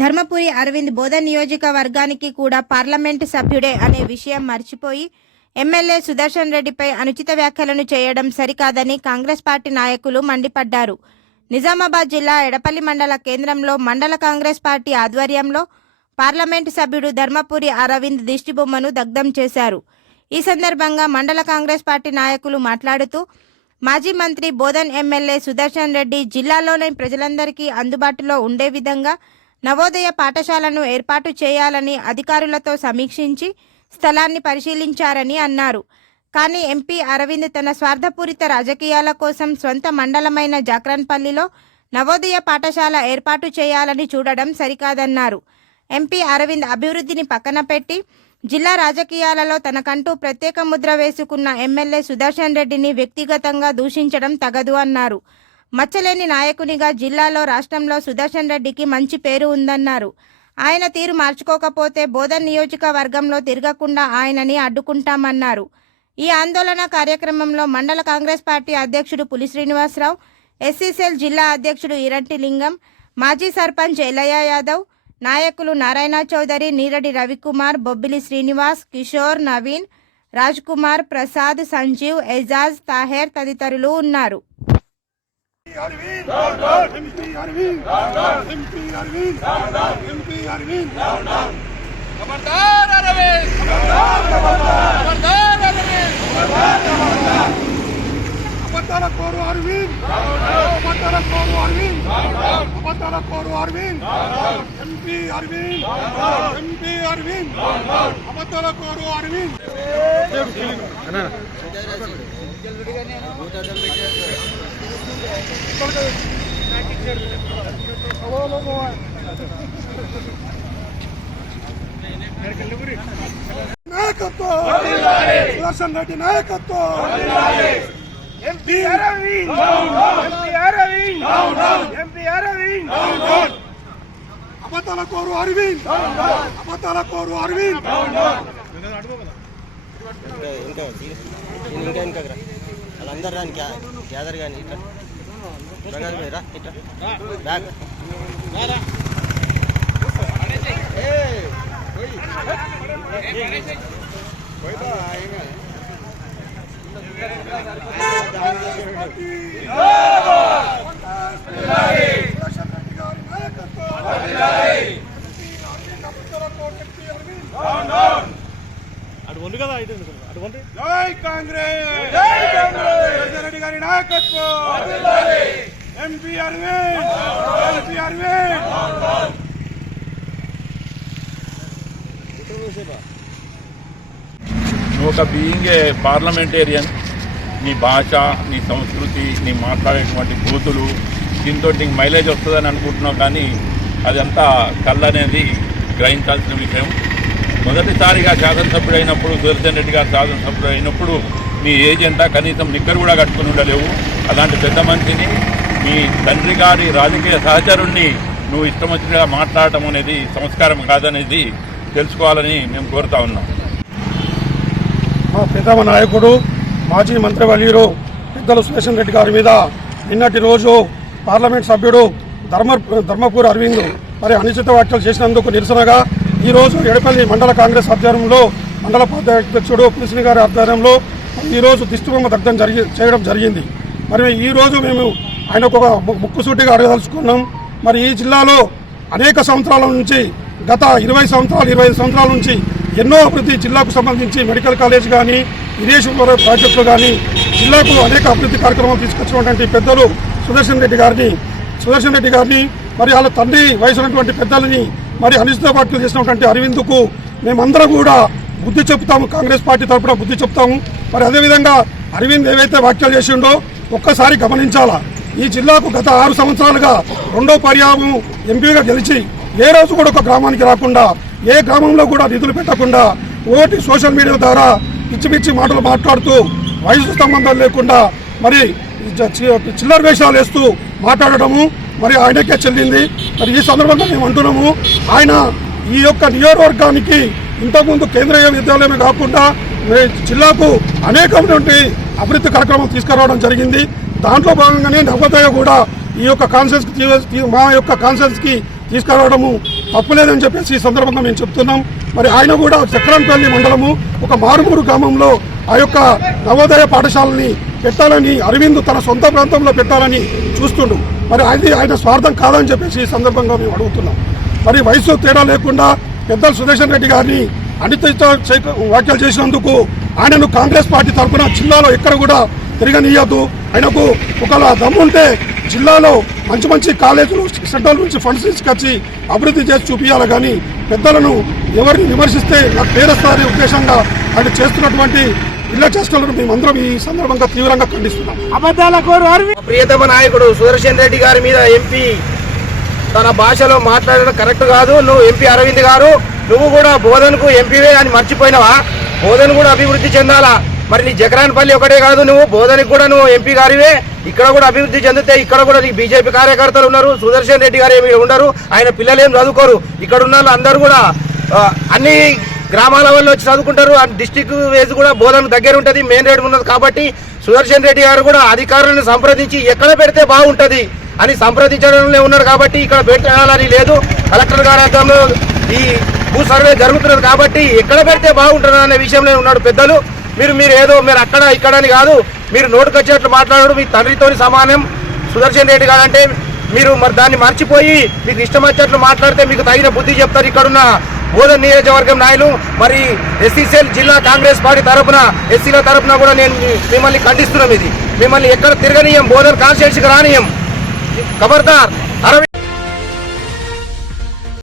ధర్మపురి అరవింద్ బోధ నియోజకవర్గానికి కూడా పార్లమెంటు సభ్యుడే అనే విషయం మర్చిపోయి ఎమ్మెల్యే సుదర్శన్ రెడ్డిపై అనుచిత వ్యాఖ్యలను చేయడం సరికాదని కాంగ్రెస్ పార్టీ నాయకులు మండిపడ్డారు. నిజామాబాద్ జిల్లా ఎడపల్లి మండల కేంద్రంలో మండల కాంగ్రెస్ పార్టీ ఆధ్వర్యంలో పార్లమెంటు సభ్యుడు ధర్మపురి అరవింద్ దిష్టిబొమ్మను దగ్ధం చేశారు. ఈ సందర్భంగా మండల కాంగ్రెస్ పార్టీ నాయకులు మాట్లాడుతూ మాజీ మంత్రి బోధన్ ఎమ్మెల్యే సుదర్శన్ రెడ్డి జిల్లాలోని ప్రజలందరికీ అందుబాటులో ఉండే విధంగా నవోదయ పాఠశాలను ఏర్పాటు చేయాలని అధికారులతో సమీక్షించి స్థలాన్ని పరిశీలించారని అన్నారు. కానీ ఎంపీ అరవింద్ తన స్వార్థపూరిత రాజకీయాల కోసం సొంత మండలమైన జాక్రన్పల్లిలో నవోదయ పాఠశాల ఏర్పాటు చేయాలని చూడడం సరికాదన్నారు. ఎంపీ అరవింద్ అభివృద్ధిని పక్కన పెట్టి జిల్లా రాజకీయాలలో తనకంటూ ప్రత్యేక ముద్ర వేసుకున్న ఎమ్మెల్యే సుదర్శన్ రెడ్డిని వ్యక్తిగతంగా దూషించడం తగదు అన్నారు. మచ్చలేని నాయకునిగా జిల్లాలో రాష్ట్రంలో సుదర్శన్ రెడ్డికి మంచి పేరు ఉందన్నారు. ఆయన తీరు మార్చుకోకపోతే బోధన్ నియోజకవర్గంలో తిరగకుండా ఆయనని అడ్డుకుంటామన్నారు. ఈ ఆందోళన కార్యక్రమంలో మండల కాంగ్రెస్ పార్టీ అధ్యక్షుడు పులి శ్రీనివాసరావు ఎస్సీసీఎల్ జిల్లా అధ్యక్షుడు ఇరంటి లింగం మాజీ సర్పంచ్ ఎలయ్య యాదవ్ నాయకులు నారాయణ చౌదరి నీరడి రవికుమార్ బొబ్బిలి శ్రీనివాస్ కిషోర్ నవీన్ రాజ్ కుమార్ ప్రసాద్ సంజీవ్ ఎజాజ్ తాహేర్ తదితరులు ఉన్నారు. Arvind MP Arvind MP Arvind MP Arvind ఖబర్దార్ అరవింద్ ఖబర్దార్ అరవింద్ అబద్ధాల కోరు అరవింద్ అబద్ధాల కోరు అరవింద్ అబద్ధాల కోరు అరవింద్ ఎంపీ అరవింద్ ఎంపీ అరవింద్ అబద్ధాల కోరు అరవింద్ నాయకత్వం! సుదర్శన్ రెడ్డి నాయకత్వం MP Arvind MP Arvind MP Arvind అబద్ధాల కోరు అరవింద్ అబద్ధాల కోరు అరవింద్ ఇంకా ఇంకా ఇంకా వాళ్ళందరూ రాని గ్యాదర్ కానీ ఇట్లా. రంగాలు మీరా ఇట్లా. బ్యాగ్. సుదర్శన్ రెడ్డి గారి నాయకత్వం ఎంపీ అరవింద్ అబద్ధాల కోరు ఎంపీ అరవింద్ జై కాంగ్రెస్! జై కాంగ్రెస్! రెడ్డి గారి నాయకత్వం! ఎంపీ అరవింద్! ఎంపీ అరవింద్! నువ్వు ఒక బీయింగ్ ఏ పార్లమెంటేరియన్ నీ భాష నీ సంస్కృతి నీ మాట్లాడేటువంటి బూతులు దీంతో నీకు మైలేజ్ వస్తుందని అనుకుంటున్నావు కానీ అదంతా కళ్ళనేది గ్రహించాల్సిన విషయం. మొదటిసారిగా శాసనసభ్యుడు అయినప్పుడు సుదర్శన్ రెడ్డి గారు శాసనసభ్యుడు అయినప్పుడు మీ ఏజ్ ఎంత కనీసం నిక్కరు కూడా కట్టుకుని ఉండలేవు. అలాంటి పెద్ద మనిషిని మీ తండ్రి గారి రాజకీయ సహచరుణ్ణి నువ్వు ఇష్టం వచ్చినట్టుగా మాట్లాడటం అనేది సంస్కారం కాదనేది తెలుసుకోవాలని మేము కోరుతా ఉన్నాం. మా పెద్దమ నాయకుడు మాజీ మంత్రివర్యులు పెద్దలు సురేషన్ రెడ్డి గారి మీద నిన్నటి రోజు పార్లమెంట్ సభ్యుడు ధర్మ ధర్మపూర్ అరవింద్ మరి అనుచిత వ్యాఖ్యలు చేసినందుకు నిరసనగా ఈ రోజు ఎడపల్లి మండల కాంగ్రెస్ ఆధ్వర్యంలో మండల ఉపాధ్యక్షుడు పులిసిని గారి ఆధ్వర్యంలో ఈరోజు దిష్టిబొమ్మ దగ్ధం జరిగి చేయడం జరిగింది. మరి ఈరోజు మేము ఆయనకు ఒక ముక్కుసూటిగా అడగదలుచుకున్నాం. మరి ఈ జిల్లాలో అనేక సంవత్సరాల నుంచి గత ఇరవై సంవత్సరాలు ఇరవై ఐదు సంవత్సరాల నుంచి ఎన్నో అభివృద్ధి జిల్లాకు సంబంధించి మెడికల్ కాలేజ్ కానీ విదేశీ ప్రాజెక్టులు కానీ జిల్లాకు అనేక అభివృద్ధి కార్యక్రమాలు తీసుకొచ్చినటువంటి పెద్దలు సుదర్శన్ రెడ్డి గారిని సుదర్శన్ రెడ్డి గారిని మరి వాళ్ళ తండ్రి వయసు ఉన్నటువంటి పెద్దలని మరి అనిశ్చిత పార్టీలు చేసినటువంటి అరవింద్కు మేమందరం కూడా బుద్ధి చెప్తాము కాంగ్రెస్ పార్టీ తరపున బుద్ధి చెప్తాము. మరి అదేవిధంగా అరవింద్ ఏవైతే వ్యాఖ్యలు చేసిండో ఒక్కసారి గమనించాలా? ఈ జిల్లాకు గత ఆరు సంవత్సరాలుగా రెండో పర్యాయం ఎంపీగా గెలిచి ఏ రోజు కూడా ఒక గ్రామానికి రాకుండా ఏ గ్రామంలో కూడా నిధులు పెట్టకుండా ఓటి సోషల్ మీడియా ద్వారా పిచ్చిమిచ్చి మాటలు మాట్లాడుతూ వయసు సంబంధం లేకుండా మరి చి- చిల్లర వేషాలు వేస్తూ మాట్లాడటము మరి ఆయనకే చెల్లింది మరి ఈ సందర్భంగా మేము అంటున్నాము ఆయన ఈ యొక్క నియోజకవర్గానికి ఇంతకుముందు కేంద్రీయ విద్యాలయమే కాకుండా జిల్లాకు అనేకమైనటువంటి అభివృద్ధి కార్యక్రమం తీసుకురావడం జరిగింది. దాంట్లో భాగంగానే నవోదయ కూడా ఈ యొక్క కాన్సెన్స్ మా యొక్క కాన్సెన్స్కి తీసుకురావడము తప్పులేదని చెప్పేసి ఈ సందర్భంగా మేము చెప్తున్నాం. మరి ఆయన కూడా చక్రంపల్లి మండలము ఒక మారుమూరు గ్రామంలో ఆ యొక్క నవోదయ పాఠశాలని పెట్టాలని అరవింద్ తన సొంత ప్రాంతంలో పెట్టాలని చూస్తుండు. మరి అది ఆయన స్వార్థం కాదని చెప్పేసి ఈ సందర్భంగా మేము అడుగుతున్నాం. మరి వయసు తేడా లేకుండా పెద్దలు సుదర్శన్ రెడ్డి గారిని అనిత వ్యాఖ్యలు చేసినందుకు ఆయనను కాంగ్రెస్ పార్టీ తరఫున జిల్లాలో ఎక్కడ కూడా తిరగనీయద్దు. ఆయనకు ఒకవేళ దమ్ముంటే జిల్లాలో మంచి మంచి కాలేజీలు సెంట్రల్ నుంచి ఫండ్స్ తీసుకొచ్చి అభివృద్ధి చేసి చూపించాలి కానీ పెద్దలను ఎవరిని విమర్శిస్తే నాకు పేరొస్తారనే ఉద్దేశంగా ఆయన చేస్తున్నటువంటి ఇళ్ళ చేష్టలను మేమందరం ఈ సందర్భంగా తీవ్రంగా ఖండిస్తున్నాం. ప్రియతమ నాయకుడు సుదర్శన్ రెడ్డి గారి మీద ఎంపీ తన భాషలో మాట్లాడడం కరెక్ట్ కాదు. నువ్వు ఎంపీ అరవింద్ గారు నువ్వు కూడా బోధనకు ఎంపీవే అని మర్చిపోయినావా? బోధన కూడా అభివృద్ధి చెందాలా? మరి నీ జగరాన్పల్లి ఒకటే కాదు నువ్వు బోధనకి కూడా నువ్వు ఎంపీ గారివే. ఇక్కడ కూడా అభివృద్ధి చెందితే ఇక్కడ కూడా నీకు బీజేపీ కార్యకర్తలు ఉన్నారు. సుదర్శన్ రెడ్డి గారు ఏమి ఉండరు. ఆయన పిల్లలు ఏం చదువుకోరు. ఇక్కడ ఉన్న వాళ్ళు అందరూ కూడా అన్ని గ్రామాల వాళ్ళు వచ్చి చదువుకుంటారు. డిస్టిక్ వేసి కూడా బోధన దగ్గర ఉంటుంది. మెయిన్ రోడ్ ఉన్నది కాబట్టి సుదర్శన్ రెడ్డి గారు కూడా అధికారులను సంప్రదించి ఎక్కడ పెడితే బాగుంటుంది అని సంప్రదించడంలో ఉన్నారు కాబట్టి ఇక్కడ పెట్టాలని లేదు. కలెక్టర్ గారి అర్థంలో ఈ భూ సర్వే జరుగుతున్నది కాబట్టి ఎక్కడ పెడితే బాగుంటుంది అనే విషయంలో ఉన్నాడు పెద్దలు. మీరు మీరు ఏదో మీరు అక్కడ ఇక్కడ అని కాదు. మీరు నోటుకొచ్చేట్లు మాట్లాడడం మీ తండ్రితోని సమానం. సుదర్శన్ రెడ్డి గారు అంటే మీరు మరి దాన్ని మర్చిపోయి మీకు ఇష్టం వచ్చేట్లు మాట్లాడితే మీకు తగిన బుద్ధి చెప్తారు. ఇక్కడున్న బోధన్ నియోజకవర్గం నాయకులు మరి ఎస్సీసీఎల్ జిల్లా కాంగ్రెస్ పార్టీ తరపున ఎస్సీల తరపున కూడా నేను మిమ్మల్ని ఖండిస్తున్నాం ఇది. మిమ్మల్ని ఎక్కడ తిరగనీయం బోధన్ కాన్స్టిట్యూన్సీకి రానీయం. ఖబర్దార్ అరవై